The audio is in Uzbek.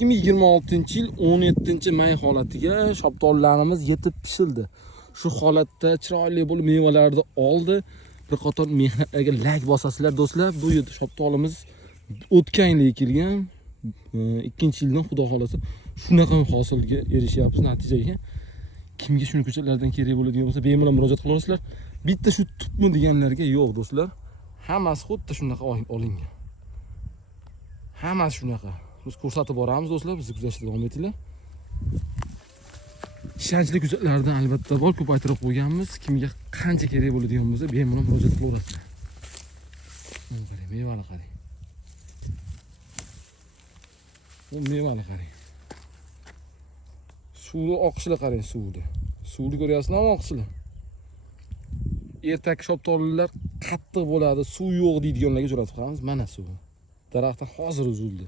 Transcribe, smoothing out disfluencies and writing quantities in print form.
2026-yil 17-may holatiga shoptollarimiz yetib pishildi. Shu holatda chiroyli bo'lib mevalarni oldi. Bir qator mehnatlarga lag bosasizlar do'stlar. Bu yerda shoptolimiz o'tgan yil ekilgan. 2-yildan xudo xolasa shunaqa hosilga erishyapmiz natijaga. Kimga shuni ko'chatlardan kerak bo'ladigan bo'lsa, bemalol murojaat qilasizlar. Bitta shu tupmi deganlarga yo'q do'stlar. Hammasi xuddi shunaqa olingan. Hammasi shunaqa. Biz ko'rsatib boramiz do'stlar, bizni kuzatishda davom etinglar. Ishonchli kuzatlardan albatta bor ko'paytirib qo'yganmiz. Kimga qancha kerak bo'ladigan bo'lsa, bemalol murojaat qilaverasizlar. Qarang, mevani qarang. Bu mevani qarang. Suvni oqishini qarang, suvni. Suvni ko'ryapsizlarmi, oqishini? Ertak shoptollar qattiq bo'ladi, suv yo'q deydiganlarga jo'ratib qo'yamiz. Mana suv. Daraxtdan hozir uzildi.